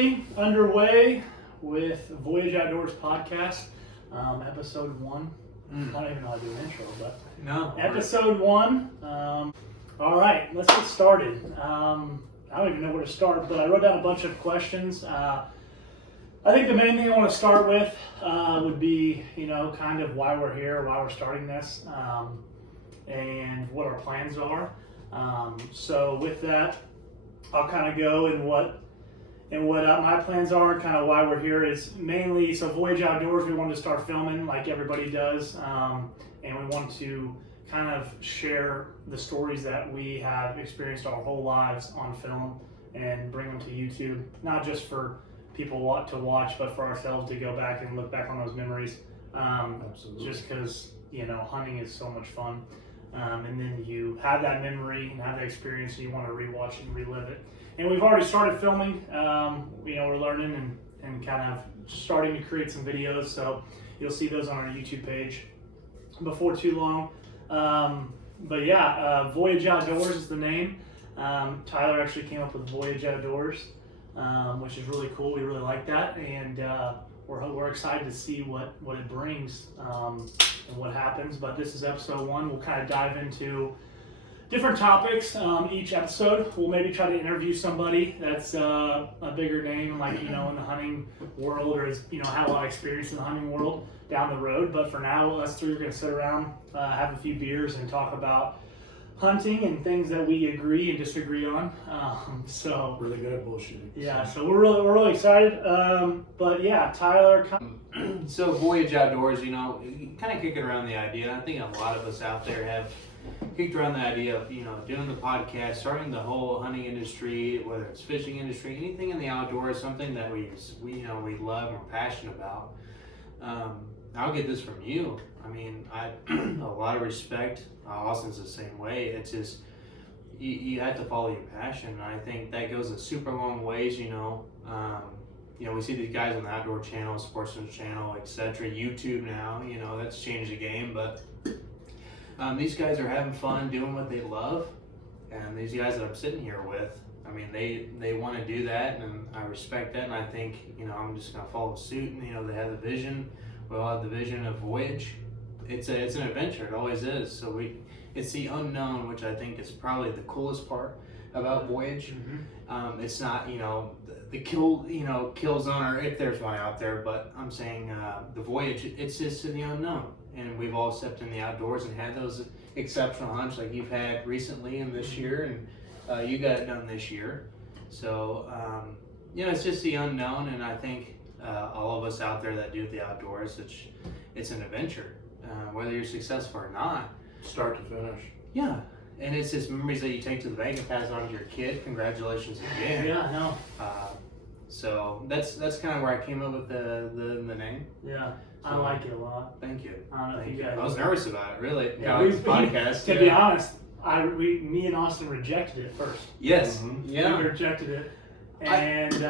officially underway with Voyage Outdoors podcast, episode 1. I don't even know how to do an intro, but no. Episode 1. All right, let's get started. I don't even know where to start, but I wrote down a bunch of questions. I think the main thing I want to start with would be, kind of why we're here, why we're starting this, and what our plans are. So with that, I'll kind of go in what my plans are, and kind of why we're here is mainly, so Voyage Outdoors, we wanted to start filming like everybody does, and we want to kind of share the stories that we have experienced our whole lives on film and bring them to YouTube, not just for people to watch, but for ourselves to go back and look back on those memories. Absolutely. Just because, hunting is so much fun. And then you have that memory and have that experience and you want to rewatch it and relive it. And we've already started filming. We're learning and kind of starting to create some videos. So you'll see those on our YouTube page before too long. Voyage Outdoors is the name. Tyler actually came up with Voyage Outdoors, which is really cool. We really like that. And we're excited to see what it brings and what happens. But this is episode 1. We'll kind of dive into different topics. Each episode, we'll maybe try to interview somebody that's a bigger name, like, in the hunting world, or has, had a lot of experience in the hunting world down the road. But for now, us three are going to sit around, have a few beers, and talk about hunting and things that we agree and disagree on. So really good at bullshitting. Yeah, so we're really excited. But yeah, Tyler. So Voyage Outdoors, kind of kicking around the idea. I think a lot of us out there have kicked around the idea of, doing the podcast, starting the whole hunting industry, whether it's fishing industry, anything in the outdoors, something that we love and we're passionate about. I'll get this from you. I mean, I a lot of respect. Austin's the same way. It's just you have to follow your passion, and I think that goes a super long ways. We see these guys on the Outdoor Channel, Sportsman Channel, etc. YouTube now. That's changed the game, but these guys are having fun doing what they love, and these guys that I'm sitting here with, I mean, they want to do that, and I respect that, and I think I'm just gonna follow suit. And they have the vision. We all have the vision of Voyage. It's an adventure. It always is. So it's the unknown, which I think is probably the coolest part about Voyage. Mm-hmm. It's not the kill zone, or if there's one out there, but I'm saying the Voyage. It's just in the unknown, and we've all stepped in the outdoors and had those exceptional hunts like you've had recently and this year, and you got it done this year. So it's just the unknown, and I think all of us out there that do the outdoors, it's an adventure. Whether you're successful or not, start to finish. Yeah, and it's just memories that you take to the bank and pass on to your kid. Congratulations again. Yeah, no. So that's kind of where I came up with the name. Yeah, so, I like it a lot. Thank you. I don't know if you guys. I was nervous about it, really. Yeah, podcast. To be honest, me and Austin rejected it first. Yes. Mm-hmm. Yeah. We rejected it, and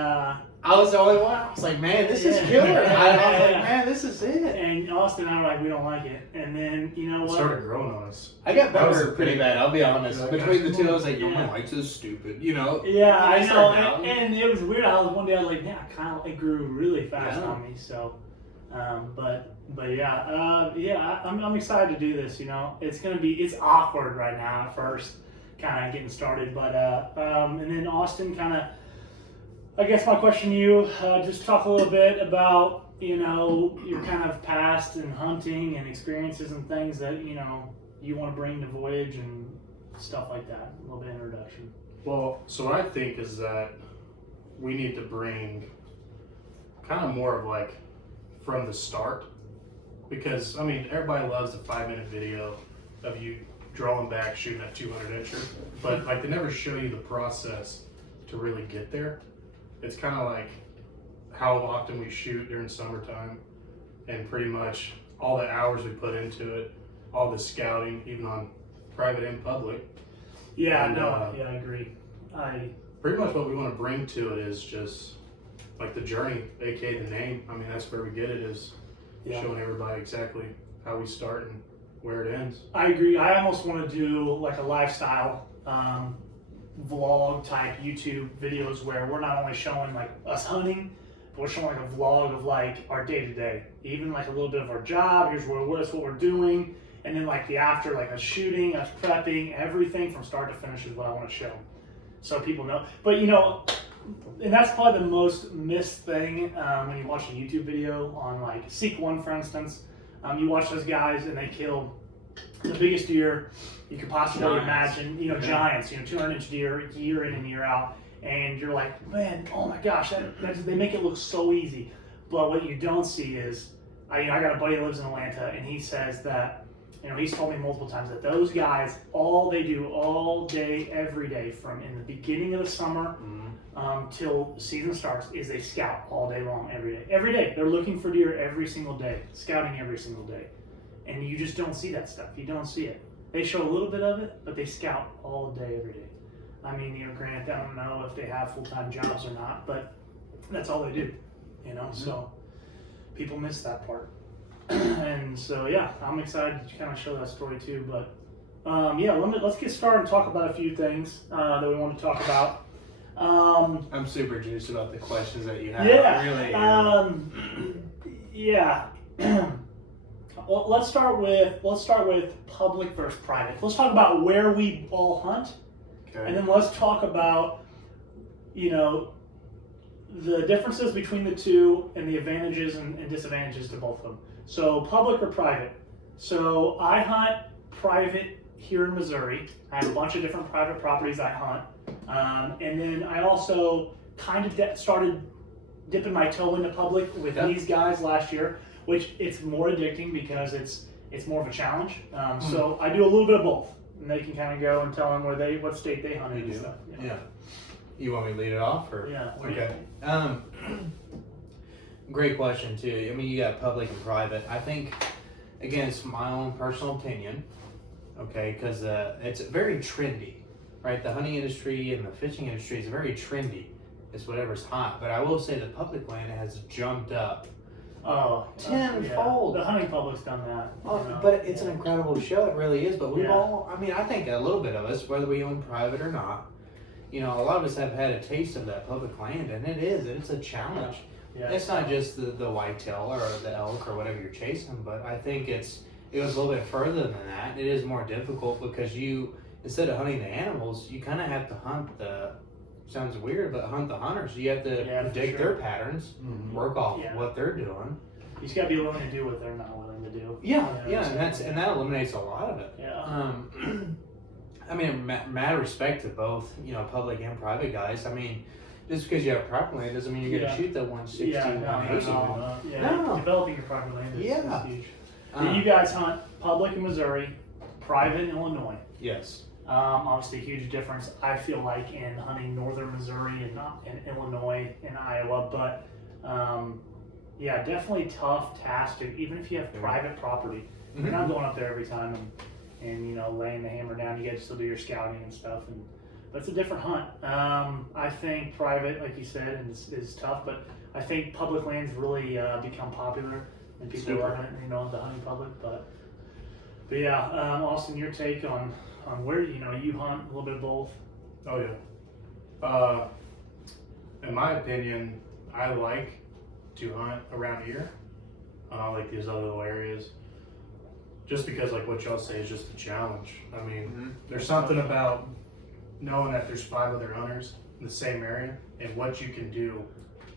I was the only one. I was like, man, this is killer. I was like, man, this is it. And Austin and I were like, we don't like it. And then, It started growing on us. I got better pretty bad, I'll be honest. Like, between the two, I was like, no one likes this stupid, Yeah, I know. And it was weird. One day I was like, man, it grew really fast on me. So, I'm excited to do this. It's awkward right now at first, kind of getting started. But, and then Austin kind of, I guess my question to you, just talk a little bit about, your kind of past and hunting and experiences and things that, you want to bring to Voyage and stuff like that. A little bit of introduction. Well, so what I think is that we need to bring kind of more of like from the start, because, I mean, everybody loves the 5-minute video of you drawing back, shooting at 200-incher, but like they never show you the process to really get there. It's kind of like how often we shoot during summertime, and pretty much all the hours we put into it, all the scouting, even on private and public. Yeah, I agree. Pretty much what we want to bring to it is just like the journey, aka the name. I mean, that's where we get it, is showing everybody exactly how we start and where it ends. I agree. I almost want to do like a lifestyle vlog type YouTube videos where we're not only showing like us hunting, but we're showing like a vlog of like our day to day, even like a little bit of our job. Here's what we're doing, and then like the after, like us shooting, us prepping, everything from start to finish is what I want to show, so people know. But you know, and that's probably the most missed thing when you watch a YouTube video on like Seek One, for instance. You watch those guys and they kill the biggest deer you could possibly imagine, you know, giants, you know, 200-inch deer year in and year out, and you're like, man, oh my gosh, they make it look so easy. But what you don't see is, I got a buddy that lives in Atlanta, and he says that, you know, he's told me multiple times that those guys, all they do all day, every day, from in the beginning of the summer till season starts, is they scout all day long, every day. Every day, they're looking for deer every single day, scouting every single day. And you just don't see that stuff. You don't see it. They show a little bit of it, but they scout all day, every day. I mean, you know, granted, I don't know if they have full-time jobs or not, but that's all they do, you know? So people miss that part. And so, yeah, I'm excited to kind of show that story too. But, yeah, let's get started and talk about a few things that we want to talk about. I'm super juiced about the questions that you have. Yeah. Really. Yeah. Well, let's start with public versus private. Let's talk about where we all hunt, and then let's talk about, you know, the differences between the two and the advantages and disadvantages to both of them. So, public or private. So, I hunt private here in Missouri. I have a bunch of different private properties I hunt, and then I also kind of started dipping my toe into public with these guys last year, which it's more addicting because it's more of a challenge. So I do a little bit of both, and they can kind of go and tell them what state they hunted and stuff. You know? Yeah. You want me to lead it off, or Yeah. Okay. Great question too. I mean, you got public and private. I think, again, it's my own personal opinion. Okay, because it's very trendy, right? The hunting industry and the fishing industry is very trendy. It's whatever's hot. But I will say the public land has jumped up. Oh, tenfold. The hunting public's done that. Oh, You know? but it's an incredible show. It really is. But we've Yeah. all, I mean, I think a little bit of us, whether we own private or not, you know, a lot of us have had a taste of that public land, and it's a challenge. Yeah. It's not just the whitetail or the elk or whatever you're chasing, but I think it goes a little bit further than that. It is more difficult because instead of hunting the animals, you kind of have to hunt sounds weird, but hunt the hunters. You have to predict their patterns, work off what they're doing. You just gotta be willing to do what they're not willing to do. Yeah, and that eliminates a lot of it. Yeah. I mean, mad respect to both, you know, public and private guys. I mean, just because you have private land doesn't mean you're going to shoot that 160, 180. No. Developing your private land is huge. You guys hunt public in Missouri, private in Illinois. Yes. Obviously, a huge difference, I feel like, in hunting northern Missouri and not in Illinois and Iowa. But, yeah, definitely tough task, even if you have private property. You're not going up there every time and you know, laying the hammer down. You get to still do your scouting and stuff. But it's a different hunt. I think private, like you said, is tough. But I think public land's really become popular. And people are hunting, you know, the hunting public. But yeah, Austin, your take on where, you know, you hunt a little bit of both. Oh yeah. In my opinion, I like to hunt around here, like these other little areas, just because like what y'all say is just a challenge. I mean, there's something about knowing that there's 5 other hunters in the same area and what you can do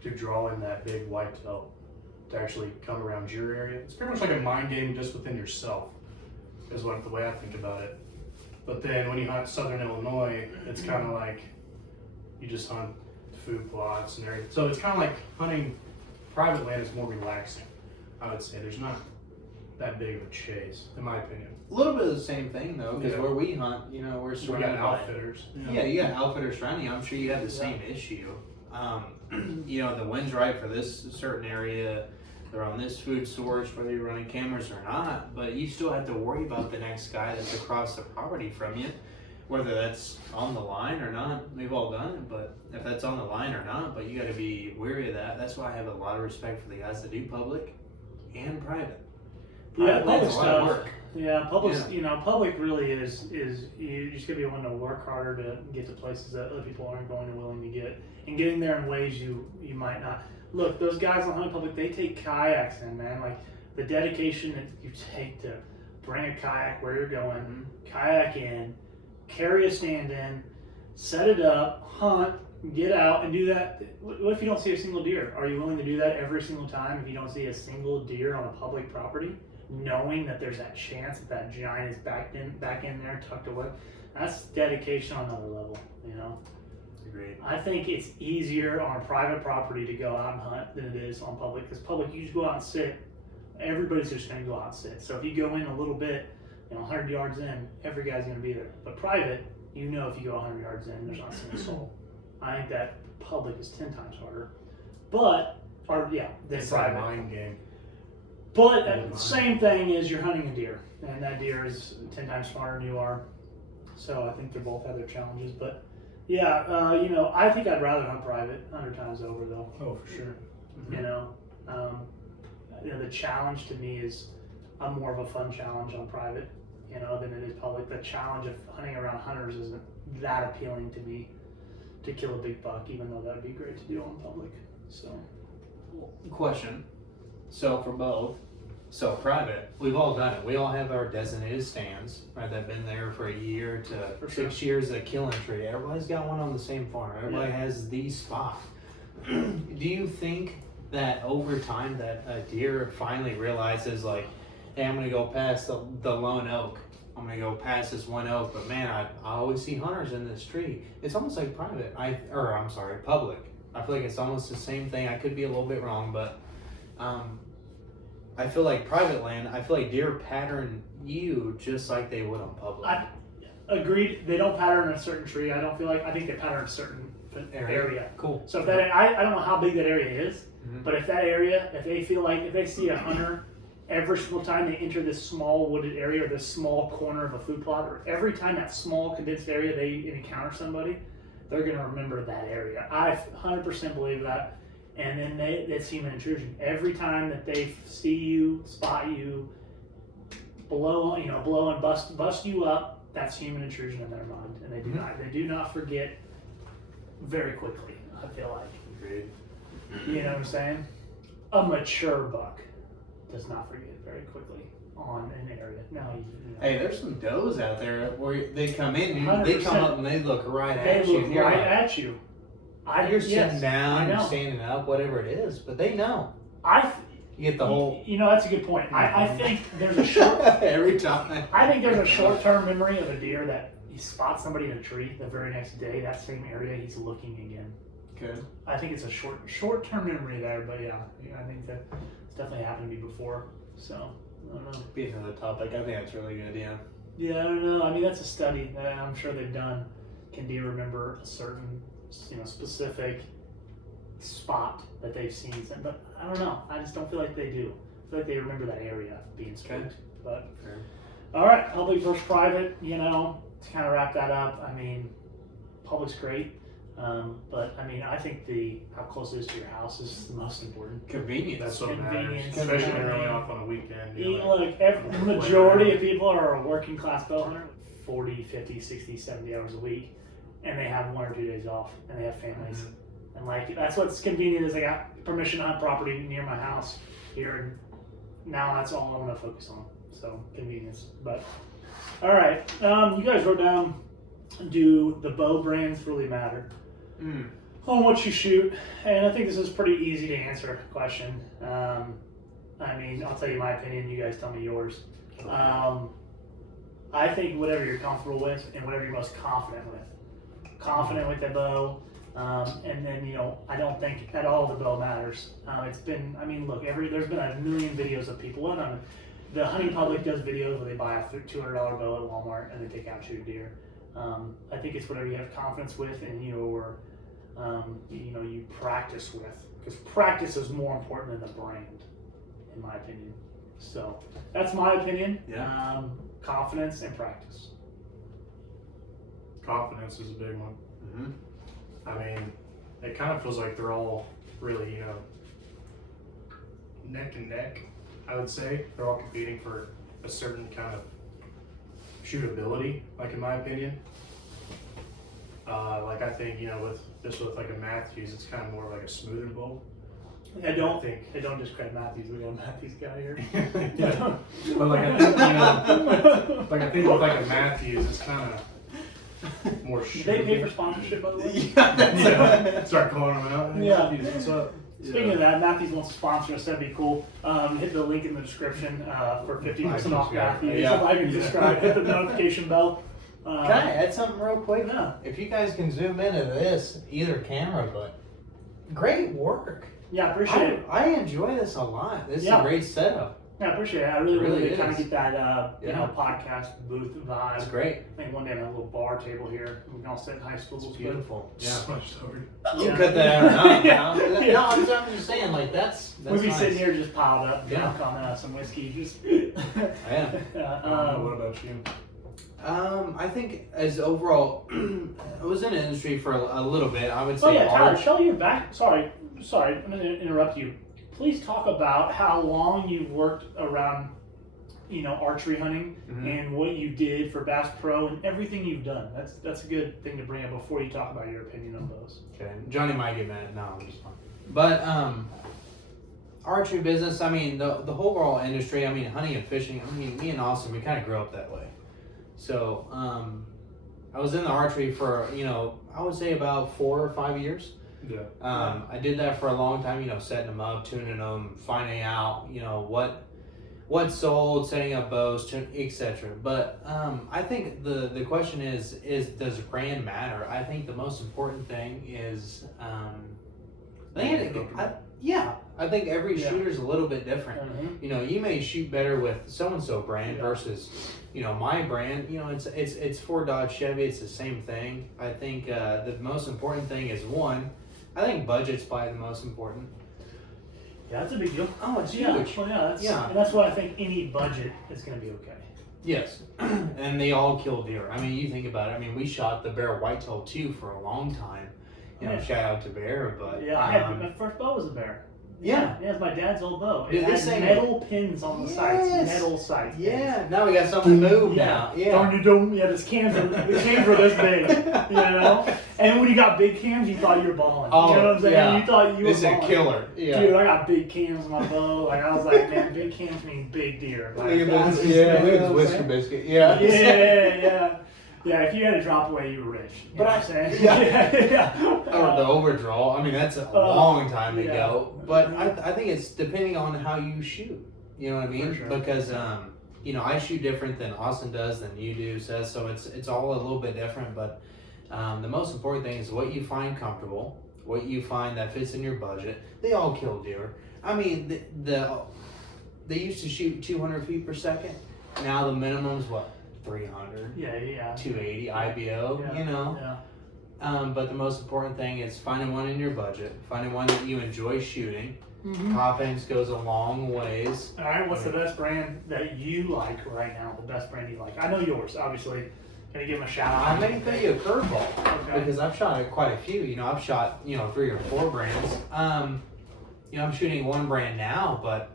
to draw in that big whitetail to actually come around your area. It's pretty much like a mind game just within yourself, is the way I think about it. But then when you hunt southern Illinois, it's kind of like you just hunt food plots and everything. So it's kind of like hunting private land is more relaxing, I would say. There's not that big of a chase, in my opinion. A little bit of the same thing though, because where we hunt, you know, we're surrounded by outfitters. Yeah, you got outfitters surrounding you. I'm sure you have the same issue. You know, the wind's right for this certain area. They're on this food source, whether you're running cameras or not, but you still have to worry about the next guy that's across the property from you, whether that's on the line or not. We've all done it, but if that's on the line or not, but you got to be wary of that. That's why I have a lot of respect for the guys that do public and private. Yeah, Public stuff. Yeah, public. Yeah. You know, public really is you just gotta be willing to work harder to get to places that other people aren't going and willing to get, and getting there in ways you might not. Look, those guys on hunting public, they take kayaks in, man. Like the dedication that you take to bring a kayak where you're going, kayak in, carry a stand in, set it up, hunt, get out, and do that. What if you don't see a single deer? Are you willing to do that every single time if you don't see a single deer on a public property, knowing that there's that chance that giant is back in there tucked away? That's dedication on another level, you know. Agreed. I think it's easier on a private property to go out and hunt than it is on public, because public, you just go out and sit. Everybody's just going to go out and sit. So if you go in a little bit, 100 yards in, every guy's going to be there. But private, if you go 100 yards in, there's not a single soul. I think that public is 10 times harder. Than It's private. a mind game. But same thing is you're hunting a deer, and that deer is 10 times smarter than you are. So I think they both have their challenges. But yeah, I think I'd rather hunt private 100 times over, though. Oh, for sure. The challenge to me is more of a fun challenge on private, than it is public. The challenge of hunting around hunters isn't that appealing to me, to kill a big buck, even though that would be great to do on public. So, Question. So for both, private, we've all done it. We all have our designated stands, right? That've been there for a year to 6 years at killing tree. Everybody's got one on the same farm. Everybody has the spot. Do you think that over time that a deer finally realizes, like, hey, I'm gonna go past the lone oak. I'm gonna go past this one oak, but man, I always see hunters in this tree. It's almost like public. I feel like it's almost the same thing. I could be a little bit wrong, but I feel like private land, I feel like deer pattern you just like they would on public. Agreed. They don't pattern a certain tree. I think they pattern a certain area. Cool. So if I don't know how big that area is, but if that area, if they see a hunter every single time they enter this small wooded area or this small corner of a food plot, or every time that small condensed area they encounter somebody, they're going to remember that area. I 100% believe that. And then that's human intrusion. Every time that they see you, spot you, blow and bust you up, that's human intrusion in their mind, and they do not forget very quickly. I feel like. Agreed. You know what I'm saying? A mature buck does not forget very quickly on an area. Hey, there's some does out there where they come in, they 100%. come up and they look right They at you. look and you're right like, at you. You're sitting down, I you're know. standing up, whatever it is, but they know. You get the whole That's a good point. I think there's a short. every time. I think there's a short-term memory of a deer that he spots somebody in a tree the very next day. That same area, he's looking again. Good. I think it's a short-term memory there, but yeah, I think that it's definitely happened to me before. So I don't know. Be another topic. I think that's really good. Yeah. Yeah, I don't know. I mean, that's a study that I'm sure they've done. Can deer remember a certain, specific spot that they've seen? But I don't know. I just don't feel like they do. I feel like they remember that area being spooked. But Fair. all right, public versus private. To kind of wrap that up. I mean, public's great, but I mean, I think how close it is to your house is the most important. Convenience. That's what matters, Convenience. especially I mean, early off on a weekend. Look, the majority of people are a working class bow hunter, 40, 50, 60, 70 hours a week, and they have 1 or 2 days off, and they have families. And that's what's convenient is I got permission to hunt property near my house here, and now that's all I'm going to focus on. So convenience. But all right, you guys wrote down, do the bow brands really matter on what you shoot? And I think this is pretty easy to answer question. I mean, I'll tell you my opinion. You guys tell me yours. I think whatever you're comfortable with and whatever you're most confident with the bow. And then, I don't think at all the bow matters. There's been a million videos of people. The hunting public does videos where they buy a $200 bow at Walmart and they take out and shoot a deer. I think it's whatever you have confidence with and you practice with, because practice is more important than the brand, in my opinion. So that's my opinion. Yeah. Confidence and practice. Confidence is a big one. I mean, it kind of feels like they're all really, neck and neck, I would say. They're all competing for a certain kind of shootability, like in my opinion. Like I think, you know, with like a Matthews, it's kind of more like a smoother bow. I don't discredit Matthews. We got a Matthews guy here. Yeah. But like I think, you know, like I think with like a Matthews, it's kind of more Did they pay for sponsorship, by the way? Yeah. Start calling them out. Hey, Yeah. Matthews, what's up? Speaking of that, Matthews wants to sponsor us. That'd be cool. Hit the link in the description for 50% off Matthews. Yeah. If I can subscribe, hit the notification bell. Can I add something real quick? Yeah. If you guys can zoom into this, either camera, but great work. Yeah, I appreciate it. I enjoy this a lot. This is Yeah. a great setup. Yeah, I appreciate it. I really, It really really kind of is. get that, you Yeah. know, podcast booth vibe. It's great. I think one day I have a little bar table here. We can all sit in high school. It's beautiful. Yeah. Switched over. You Yeah. cut that out. Yeah. No, Yeah. no, I'm just saying, like that's We'd be nice. sitting here just piled up, Yeah. drunk on some whiskey. Just Yeah. What about you? I think as overall, I was in the industry for a little bit. I would say. Oh yeah, Tyler, art- show your back. Sorry, I'm going to interrupt you. Please talk about how long you've worked around, you know, archery hunting Mhm. and what you did for Bass Pro and everything you've done. That's a good thing to bring up before you talk about your opinion on those. Okay, Johnny might get mad. No, I'm just fine. But archery business. I mean, the whole overall industry. I mean, hunting and fishing. I mean, me and Austin, we kind of grew up that way. So I was in the archery for, you know, I would say about 4 or 5 years. Yeah. I did that for a long time. You know, setting them up, tuning them, finding out, you know, what sold, setting up bows, etc. But I think the question is does brand matter? I think the most important thing is I think every Yeah. shooter is a little bit different. Mm-hmm. You know, you may shoot better with so and so brand Yeah. versus, you know, my brand. You know, it's Ford, Dodge, Chevy. It's the same thing. I think the most important thing is one. I think budget's probably the most important. Yeah, that's a big deal. Oh, it's Yeah, huge. well, yeah, Yeah. and that's why I think any budget is going to be okay. Yes, and they all kill deer. I mean, you think about it. I mean, we shot the bear whitetail too for a long time. You know, Yeah. shout out to Bear, but Yeah, I had my first bow was a bear. yeah. Yeah, it's my dad's old bow. Dude, It they had say- metal pins on the sights. Yes. Metal sights. Yeah, now we got something to move Yeah. now. Yeah. Darn you don't. Yeah, the cams were this big, you know. And when you got big cams, you thought you were balling. Oh, you know what I'm saying? yeah. You thought you were This is a balling. killer. Yeah. Dude, I got big cams on my bow. Like I was like, man, big cams mean big deer. Like, Look at that's this. just- Yeah, you look know at this what I'm whisker saying? biscuit. Yeah. Yeah. If you had a drop away, you were rich. You But know I- what I'm saying? yeah. yeah. Or the overdraw. I mean, that's a long time yeah. ago. But I think it's depending on how you shoot. You know what I mean? For sure. Because you know, I shoot different than Austin does, than you do, says. So it's all a little bit different. But the most important thing is what you find comfortable, what you find that fits in your budget. They all kill deer. I mean, they used to shoot 200 feet per second. Now the minimum's what? 300. Yeah. 280 IBO. Yeah. You know. Yeah. But the most important thing is finding one in your budget, finding one that you enjoy shooting. Mm-hmm. Confidence goes a long ways. All right, what's the best brand that you like right now? The best brand you like? I know yours, obviously. Can you give them a shout out? I'm going to tell you a curveball Okay. because I've shot at quite a few. You know, I've shot 3 or 4 brands. You know, I'm shooting one brand now, but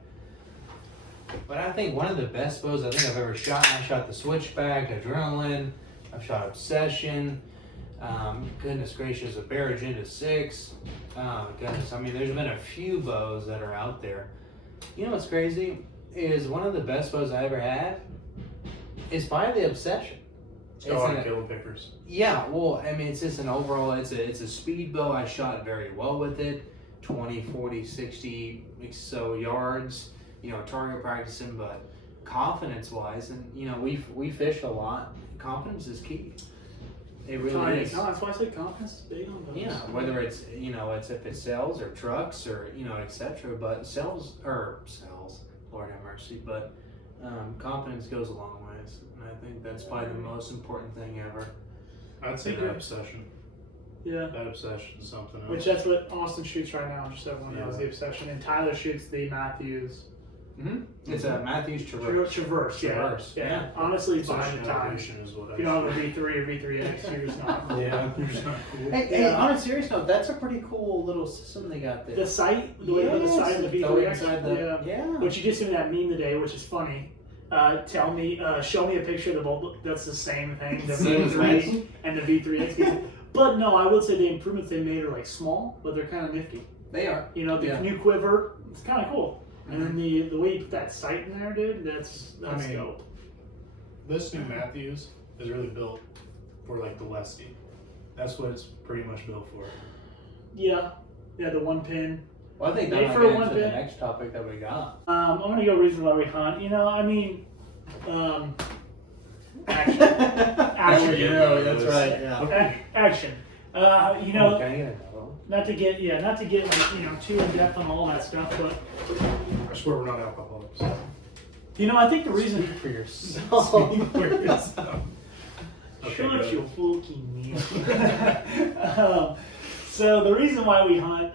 I think one of the best bows I think I've ever shot. I shot the Switchback, Adrenaline. I've shot Obsession. Goodness gracious, a Bear Agenda 6. Goodness, I mean, there's been a few bows that are out there. You know what's crazy is one of the best bows I ever had is by the Obsession. Still on killer pickers. Yeah, well, I mean, it's just an overall, it's a speed bow. I shot very well with it, 20, 40, 60 so yards, you know, target practicing, but confidence-wise, and, you know, we fished a lot. Confidence is key. It really is. No, that's why I said confidence is big on those. Yeah, whether it's, you know, it's if it sells or trucks or, you know, etc. But sells, Lord have mercy, but confidence goes a long ways. And I think that's probably the most important thing ever. I'd say that obsession. Yeah. That obsession is something else. Which that's what Austin shoots right now, just so everyone knows, Yeah. the Obsession. And Tyler shoots the Matthews. Mm-hmm. It's a Matthews Traverse. Traverse, yeah. Traverse, Yeah. yeah. Honestly, it's Obsession behind the times. evolution is what If you don't have a V3 or V3X, you're just not. Yeah, you're just not cool. Hey, Yeah. on a serious note, that's a pretty cool little system they got there. The sight, the way the sight of the Throw it V3X, inside yeah. yeah. Which you just seen that meme today, which is funny. show me a picture of the bolt. That's the same thing. The Same as V3 and the V3X. But no, I would say the improvements they made are like small, but they're kind of nifty. They are. You know, the new quiver, it's kind of cool. And then the way you put that sight in there, dude, that's dope. This new Matthews is really built for like the lefty. That's what it's pretty much built for. Yeah, the one pin. Well, I think Made that for might a get one into the bit. next topic that we got. I'm gonna go reason why we hunt. You know, I mean, action. Action. Yeah, that's right. Yeah. Action. You know, Can I get another one? not to get like, you know, too in depth on all that stuff, but I swear we're not alcoholics. you know, I think the reason Speak for yourself. shut your fucking mouth. So the reason why we hunt,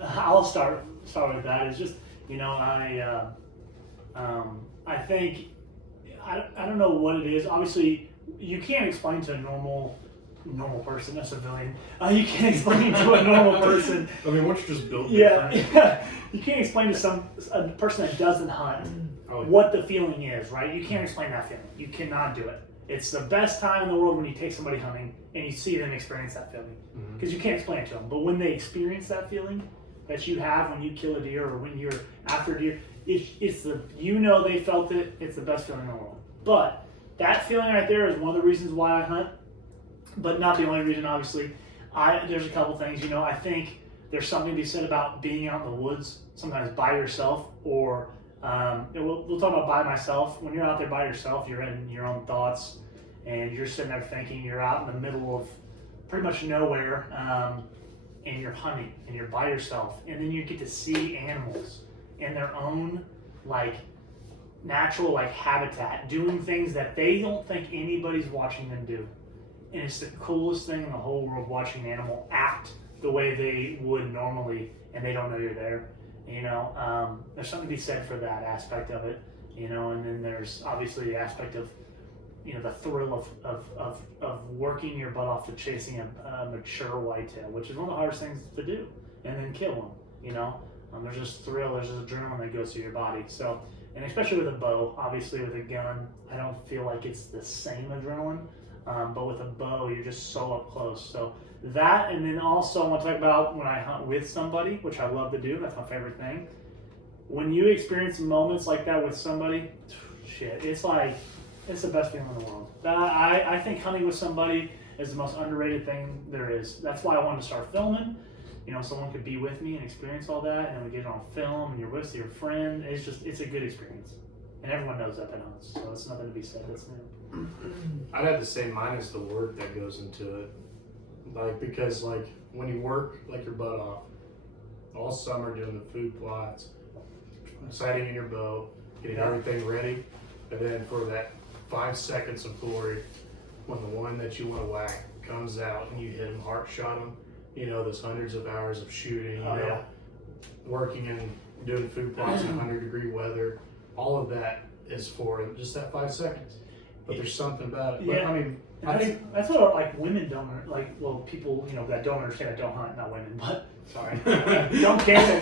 I'll start with that, is just, you know, I think I don't know what it is. Obviously, you can't explain to a normal person, a civilian. You can't explain to a normal person. I mean, once you're just built different. Yeah. You can't explain to a person that doesn't hunt what the feeling is, right? You can't explain that feeling. You cannot do it. It's the best time in the world when you take somebody hunting and you see them experience that feeling, because you can't explain it to them. But when they experience that feeling that you have when you kill a deer or when you're after a deer, it's the, you know, they felt it. It's the best feeling in the world. But that feeling right there is one of the reasons why I hunt, but not the only reason. Obviously, there's a couple things. You know, I think there's something to be said about being out in the woods, sometimes by yourself, or we'll talk about by myself. When you're out there by yourself, you're in your own thoughts, and you're sitting there thinking. You're out in the middle of pretty much nowhere, and you're hunting, and you're by yourself, and then you get to see animals in their own like natural like habitat, doing things that they don't think anybody's watching them do. And it's the coolest thing in the whole world, watching an animal act the way they would normally, and they don't know you're there. You know, there's something to be said for that aspect of it. You know, and then there's obviously the aspect of, you know, the thrill of working your butt off to chasing a mature whitetail, which is one of the hardest things to do, and then kill them. You know, there's this thrill, there's this adrenaline that goes through your body. So, and especially with a bow, obviously with a gun, I don't feel like it's the same adrenaline. But with a bow, you're just so up close. So that, and then also I want to talk about when I hunt with somebody, which I love to do. That's my favorite thing. When you experience moments like that with somebody, shit, it's like, it's the best feeling in the world. I think hunting with somebody is the most underrated thing there is. That's why I wanted to start filming. You know, someone could be with me and experience all that, and we get it on film, and you're with your friend. It's a good experience. And everyone knows that hunts, so it's nothing to be said. That's new. I'd have to say mine is the work that goes into it. Like, because like when you work like your butt off all summer doing the food plots, sighting in your bow, getting everything ready, and then for that 5 seconds of glory, when the one that you want to whack comes out and you hit him, heart shot him, you know, those hundreds of hours of shooting, you know, working and doing food plots in 100-degree weather, all of that is for just that 5 seconds. But there's something about it. But, I mean, I think that's what like women don't like. Well, people, you know, that don't understand that don't hunt, not women, but sorry, don't cancel,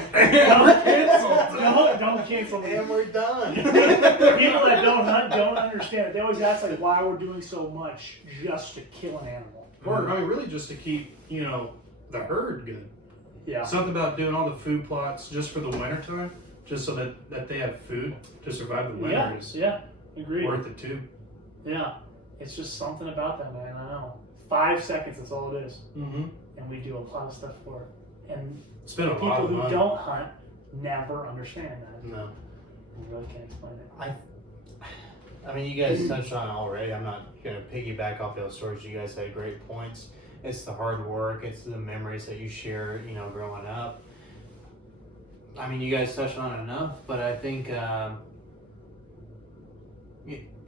don't cancel me. And we're done. People that don't hunt don't understand it. They always ask like why we're doing so much just to kill an animal. or I mean, really just to keep, you know, the herd good. Yeah. Something about doing all the food plots just for the winter time, just so that they have food to survive the winter is agreed. worth it too. Yeah, it's just something about that, man. I know. 5 seconds, that's all it is. Mm-hmm. And we do a lot of stuff for it. And It's been a lot people of who money. don't hunt never understand that. No. You really can't explain it. I mean, you guys touched on it already. I'm not going to piggyback off those stories. You guys had great points. It's the hard work. It's the memories that you share, you know, growing up. I mean, you guys touched on it enough, but I think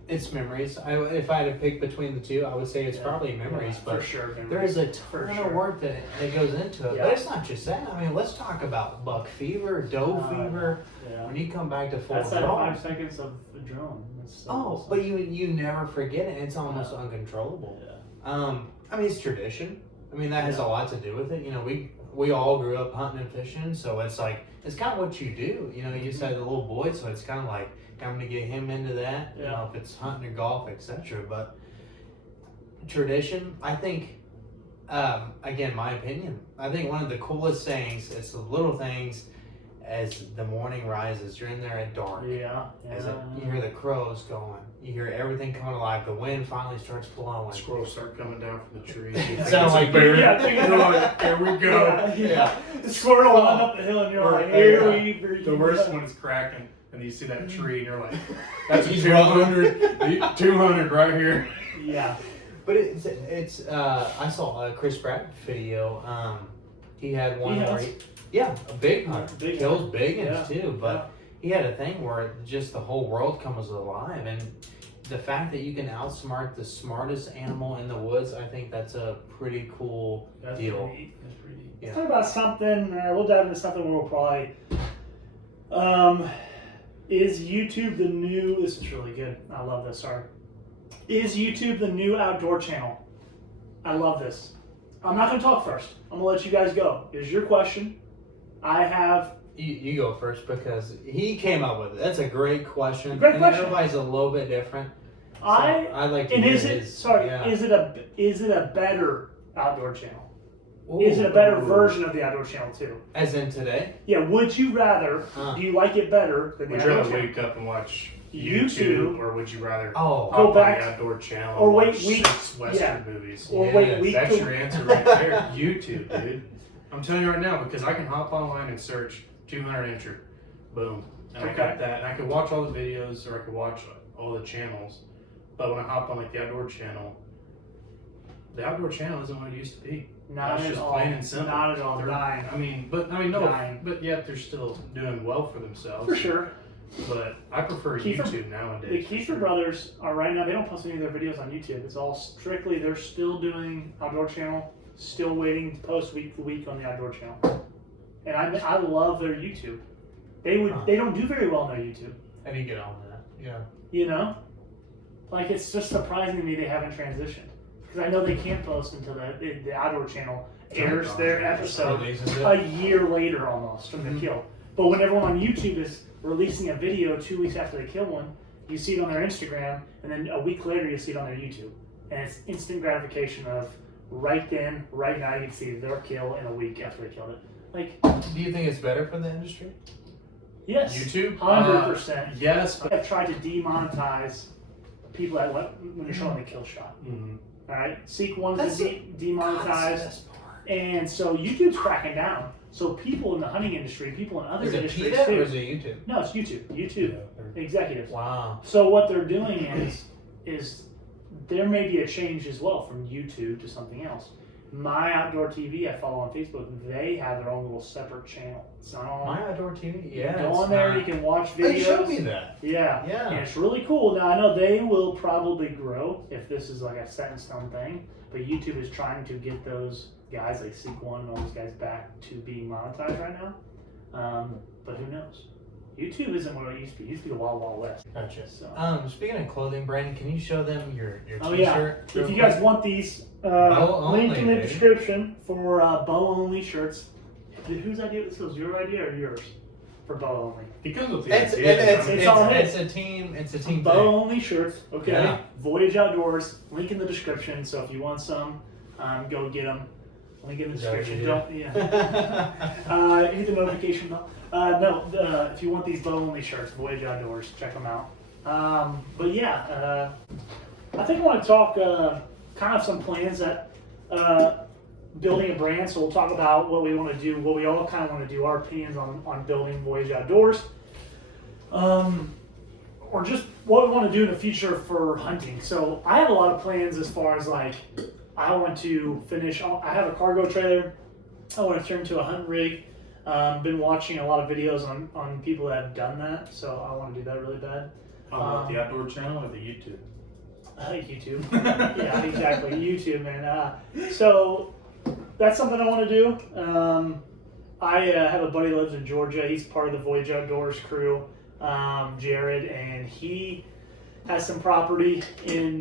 it's memories. If I had to pick between the two, I would say it's probably memories. But for sure, memories. there is a ton of work that goes into it. Yeah. But it's not just that. I mean, let's talk about buck fever, doe fever. Yeah. When you come back to full That's that draw. 5 seconds of adrenaline. That's so Oh, awesome. but you never forget it. It's almost uncontrollable. Yeah. I mean, it's tradition. I mean, that has a lot to do with it. You know, we all grew up hunting and fishing, so it's like it's kind of what you do. You know, you said the little boy, so it's kind of like I'm gonna get him into that. You Yeah. know, if it's hunting or golf, etc. But tradition, I think. Again, my opinion. I think one of the coolest things, it's the little things as the morning rises. You're in there at dark. Yeah. You hear the crows going. You hear everything coming alive. The wind finally starts blowing. Squirrels start coming down from the trees. Sounds like bear. Yeah, You're like, here we go. Yeah. The squirrel run up the hill and you're Or, like, here we The worst one is cracking, and you see that tree, and you're like, that's a He's 200, 200 right here. Yeah. But it's I saw a Chris Pratt video. He had one where a big hunt, Big kills hunt. big ones Yeah. too. But he had a thing where just the whole world comes alive, and the fact that you can outsmart the smartest animal in the woods, I think that's a pretty cool That's deal. pretty neat. That's pretty neat. Yeah. Let's talk about something. We'll dive into something where we'll probably. Is YouTube the new? This is really good. I love this. Sorry. Is YouTube the new outdoor channel? I love this. I'm not going to talk first. I'm going to let you guys go. Here's your question. I have. You go first because he came up with it. That's a great question. Great and question. Everybody's a little bit different. So I I'd like to and hear is it his. sorry? Yeah. Is it a better outdoor channel? Ooh. Is it a better version of the outdoor channel too? As in today? Yeah. Would you rather? Do you like it better than the Would you outdoor rather channel? wake up and watch YouTube, YouTube, or would you rather Oh. hop Go on back- the outdoor channel or and wait watch week- 6 Western yeah. movies? Or Yes, wait week That's to your answer right there. YouTube, dude. I'm telling you right now, because I can hop online and search 200 incher. Boom. And I Okay. got that. And I could watch all the videos, or I could watch all the channels. But when I hop on like the outdoor channel isn't what it used to be. Not It's at just all. plain and simple. Not at all. They're- Dying. Dying. But yet they're still doing well for themselves. For sure. But I prefer Kiefer- YouTube nowadays. The for Kiefer sure. brothers are right now. They don't post any of their videos on YouTube. It's all strictly. They're still doing outdoor channel. Still waiting to post week to week on the outdoor channel. And I love their YouTube. They don't do very well on their YouTube. How do you get on that? Yeah. You know, like it's just surprising to me they haven't transitioned because I know they can't post until the outdoor channel airs their episode Releases it. a year later almost from the kill. But when everyone on YouTube is releasing a video 2 weeks after they kill one, you see it on their Instagram, and then a week later you see it on their YouTube, and it's instant gratification of right then, right now you can see their kill in a week after they killed it. Like, Do you think it's better for the industry? yes, YouTube? 100%. Yes. But, I've tried to demonetize people that when you're showing the kill shot. Mhm. All right, Seek one's That's been demonetized, and so YouTube's cracking down. So people in the hunting industry, people in other Is it industries PETA or too. is it YouTube? No, it's YouTube. YouTube executives. Wow. So what they're doing is there may be a change as well from YouTube to something else. My Outdoor TV I follow on Facebook. They have their own little separate channel. It's not on. My Outdoor TV? Yeah. Go it's on there. not- You can watch videos. They showed me that. Yeah. Yeah. And it's really cool. Now, I know they will probably grow if this is like a set in stone thing, but YouTube is trying to get those guys like Seek One and all those guys back to being monetized right now. But who knows? YouTube isn't what it used to be. It used to be the Wild Wild West. Gotcha. So. Speaking of clothing, Brandon, can you show them your Oh, t-shirt? yeah. real If you quick? guys want these, Bow link only, in the baby. description for bow only shirts. Whose idea? This was your idea or yours? For bow only. He comes with the It's idea. It's all his. a team. It's a team Bow thing. only shirts. Okay. Yeah. Voyage Outdoors. Link in the description. So if you want some, go get them. Link in the Is that what description. you Don't, yeah. Hit the notification bell. If you want these bow only shirts, Voyage Outdoors, check them out. But yeah, I think I want to talk kind of some plans that building a brand. So we'll talk about what we want to do, what we all kind of want to do, our opinions on building Voyage Outdoors. Or just what we want to do in the future for hunting. So I have a lot of plans as far as like, I want to finish, I have a cargo trailer. I want to turn to a hunt rig. Been watching a lot of videos on people that have done that. So I want to do that really bad. The outdoor channel or the YouTube? YouTube. Yeah, exactly. YouTube, man. So that's something I want to do. I have a buddy that lives in Georgia. He's part of the Voyage Outdoors crew, Jared, and he has some property in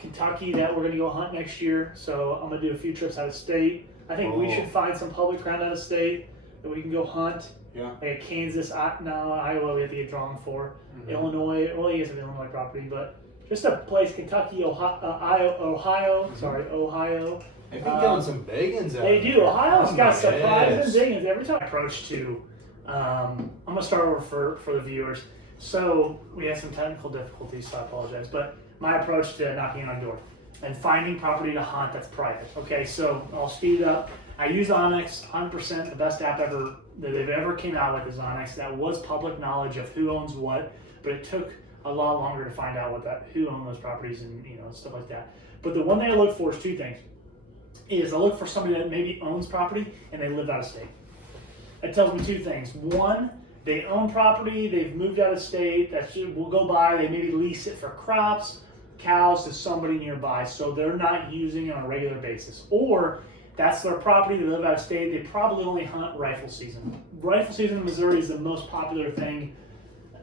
Kentucky that we're going to go hunt next year. So I'm going to do a few trips out of state. I think we should find some public ground out of state that we can go hunt Yeah. Like a Kansas, Iowa, we have to get drawn for. Mm-hmm. Illinois, well, he has an Illinois property, but just a place, Kentucky, Ohio. They've been killing some biggins out They do. there. Ohio's Oh got my surprising goodness. biggins every time I approach to. I'm gonna start over for the viewers. So we had some technical difficulties, so I apologize. But my approach to knocking on a door and finding property to hunt that's private. Okay, so I'll speed it up. I use Onyx, 100%. The best app ever that they've ever came out with is Onyx. That was public knowledge of who owns what, but it took a lot longer to find out who owned those properties and stuff like that. But the one thing I look for is two things. I look for somebody that maybe owns property and they live out of state. That tells me two things. One, they own property, they've moved out of state, we'll go by, they maybe lease it for crops, cows to somebody nearby, so they're not using it on a regular basis. Or that's their property, they live out of state, they probably only hunt rifle season. Rifle season in Missouri is the most popular thing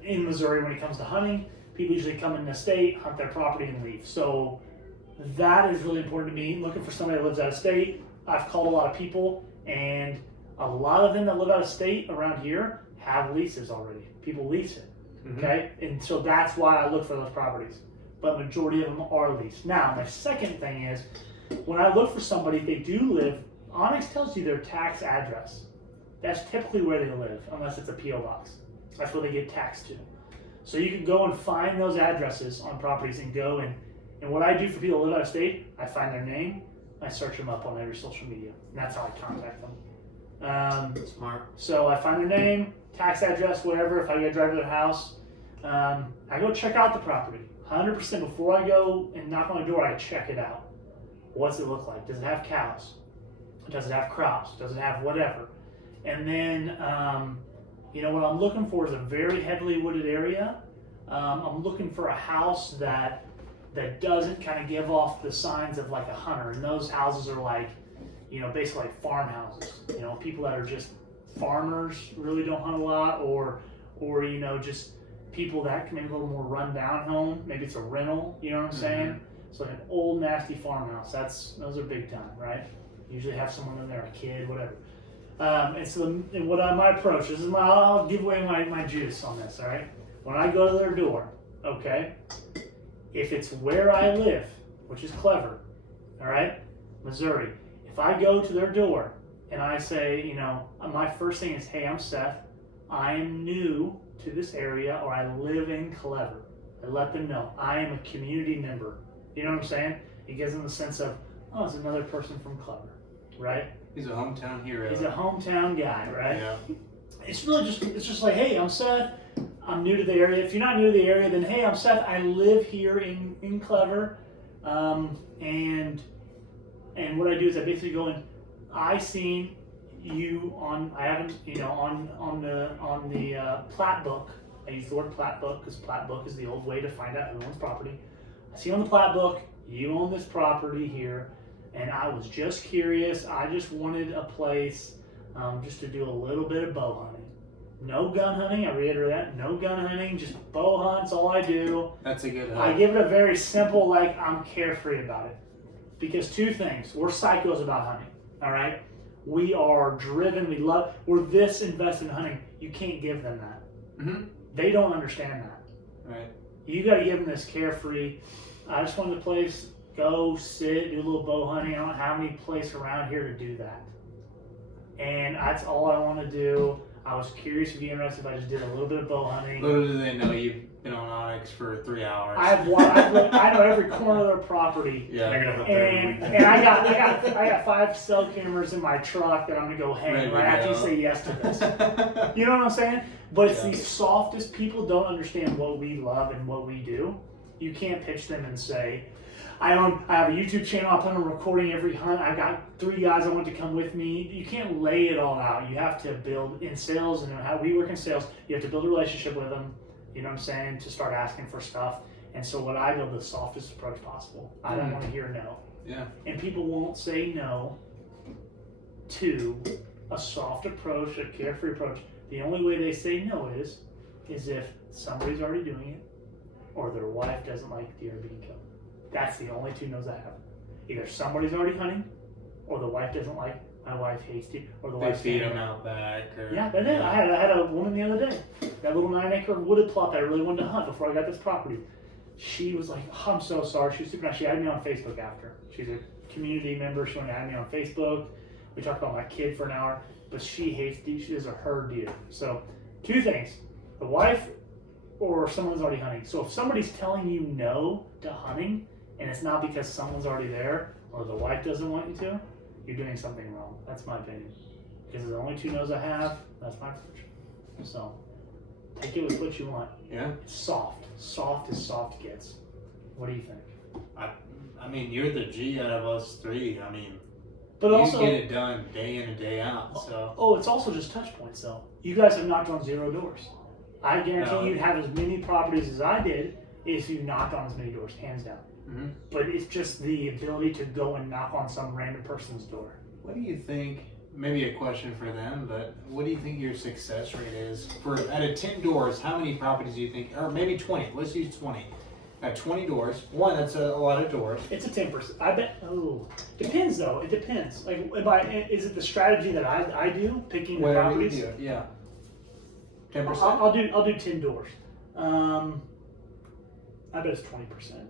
in Missouri when it comes to hunting. People usually come in the state, hunt their property, and leave. So that is really important to me. Looking for somebody that lives out of state. I've called a lot of people, and a lot of them that live out of state around here have leases already. People lease it, okay? And so that's why I look for those properties. But majority of them are leased. Now, my second thing is, when I look for somebody, if they do live, Onyx tells you their tax address. That's typically where they live, unless it's a P.O. box. That's where they get taxed to. So you can go and find those addresses on properties and go and what I do for people that live out of state, I find their name, I search them up on every social media, and that's how I contact them. Smart. So I find their name, tax address, whatever. If I gotta drive to their house, I go check out the property. 100% before I go and knock on the door, I check it out. What's it look like? Does it have cows? Does it have crops? Does it have whatever? And then, what I'm looking for is a very heavily wooded area. I'm looking for a house that doesn't kind of give off the signs of like a hunter. And those houses are like, basically like farmhouses. People that are just farmers, really don't hunt a lot, or just people that can maybe a little more run down home. Maybe it's a rental, you know what I'm saying? So like an old nasty farmhouse. Those are big time, right? Usually have someone in there, a kid, whatever. My approach, I'll give away my juice on this, all right? When I go to their door, okay, if it's where I live, which is clever, all right, Missouri, if I go to their door and I say, my first thing is, hey, I'm Seth, I am new to this area, or I live in Clever. I let them know I am a community member. You know what I'm saying? It gives them the sense of, oh, it's another person from Clever, right? He's a hometown hero. He's a hometown guy, right? Yeah. It's just like, hey, I'm Seth. I'm new to the area. If you're not new to the area, then hey, I'm Seth. I live here in Clever, and what I do is I basically go in. I seen you on. I haven't, on the plat book. I use the word plat book because plat book is the old way to find out who owns property. I see on the plat book you own this property here, and I was just curious. I just wanted a place just to do a little bit of bow hunting. No gun hunting, I reiterate that. No gun hunting, just bow hunts, all I do. That's a good I give it a very simple, I'm carefree about it. Because two things, we're psychos about hunting, all right? We are driven, we're this invested in hunting. You can't give them that. Mm-hmm. They don't understand that. Right. You got to give them this carefree. I just wanted a place, go sit, do a little bow hunting. I don't have any place around here to do that. And that's all I want to do. I was curious if you'd be interested if I just did a little bit of bow hunting. Little do they know you've been on Onyx for 3 hours. I know every corner of their property. Yeah. They're gonna have And I got 5 cell cameras in my truck that I'm gonna go hang Ready to right after you go. say yes to this. You know what I'm saying? But it's Yeah. these softest people don't understand what we love and what we do. You can't pitch them and say, I have a YouTube channel, I plan on recording every hunt, I got 3 guys I want to come with me. You can't lay it all out. You have to build in sales, and how we work in sales, you have to build a relationship with them, you know what I'm saying, to start asking for stuff. And so what I build the softest approach possible. I don't want to hear no. Yeah. And people won't say no to a soft approach, a carefree approach. The only way they say no is if somebody's already doing it, or their wife doesn't like deer being killed. That's the only 2 no's I have. Either somebody's already hunting, or the wife doesn't like My wife hates deer. Or the They wife feed them out back. Or, Yeah, they did. I had a woman the other day. That little 9-acre wooded plot that I really wanted to hunt before I got this property. She was like, oh, I'm so sorry. She was super nice. She added me on Facebook after. She's a community member. She wanted to add me on Facebook. We talked about my kid for an hour. But she hates deer. She is a herd deer. So, two things. The wife or someone's already hunting. So if somebody's telling you no to hunting, and it's not because someone's already there, or the wife doesn't want you to, you're doing something wrong. That's my opinion. Because the only 2 no's I have, that's my approach. So, take it with what you want. Yeah. It's soft. Soft as soft gets. What do you think? I mean, you're the G out of us 3. I mean, But you also, get it done day in and day out. So. oh, it's also just touch points, though. You guys have knocked on 0 doors. I guarantee No. you'd have as many properties as I did if you knocked on as many doors, hands down. Mm-hmm. But it's just the ability to go and knock on some random person's door. What do you think? Maybe a question for them, but what do you think your success rate is for out of 10 doors? How many properties do you think, or maybe 20? Let's use 20. At 20 doors, one, that's a lot of doors. It's a 10%. I bet. Oh, depends though. It depends. Like, is it the strategy that I do, picking the Whatever you properties? do, yeah. 10%. I'll do 10 doors. I bet it's 20%.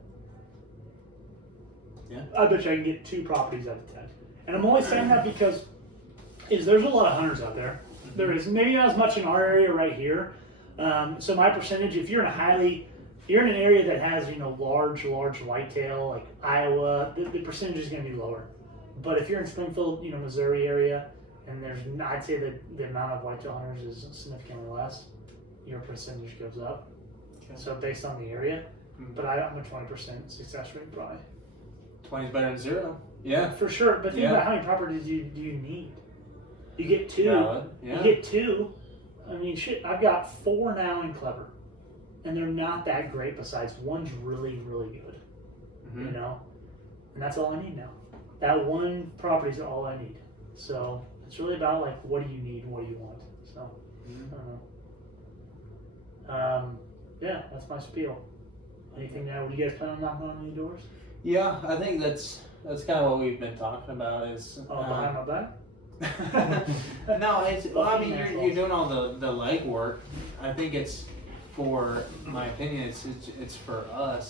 Yeah. I bet you I can get 2 properties out of 10. And I'm only saying that because there's a lot of hunters out there. There is maybe not as much in our area right here. So my percentage, if you're in an area that has large whitetail like Iowa, the percentage is going to be lower. But if you're in Springfield, Missouri area, and I'd say that the amount of whitetail hunters is significantly less, your percentage goes up. Okay. So based on the area, Mhm. but I'm a 20% success rate probably. 20 is better than 0. Yeah. For sure, but think Yeah. about how many properties do you need? You get 2. Valid. Yeah. You get 2. I mean, shit, I've got 4 now in Clever. And they're not that great besides one's really, really good. Mhm. And that's all I need now. That one property is all I need. So it's really about like, what do you need? What do you want? So, Mhm. I don't know. Yeah, that's my spiel. Anything now? Do you guys plan on knocking on any doors? Yeah, I think that's kind of what we've been talking about is. Behind my back? No, I mean, you're doing all the legwork. I think it's, for my opinion, it's for us